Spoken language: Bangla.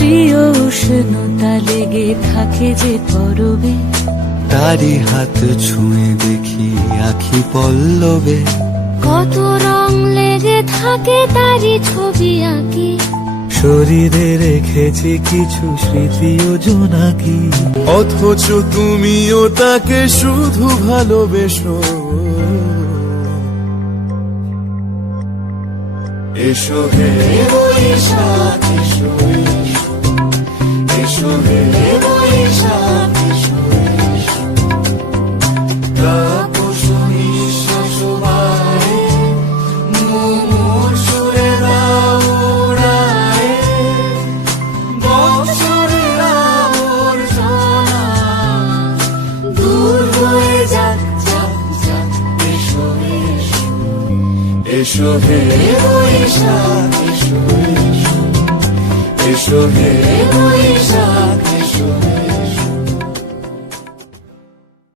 প্রিয় উষ্ণতা লেগে থাকে যে পরবে। তারি হাত ছুঁয়ে দেখি আখি পল্লবে। কত রং লেগে থাকে তারই ছবি আঁকি। শরীরে রেখেছি কিছু স্মৃতি ও জোনাকি অথচ তুমিও তাকে শুধু ভালোবেসো। এসো হে বৈশাখ। এসো হে এসো হে।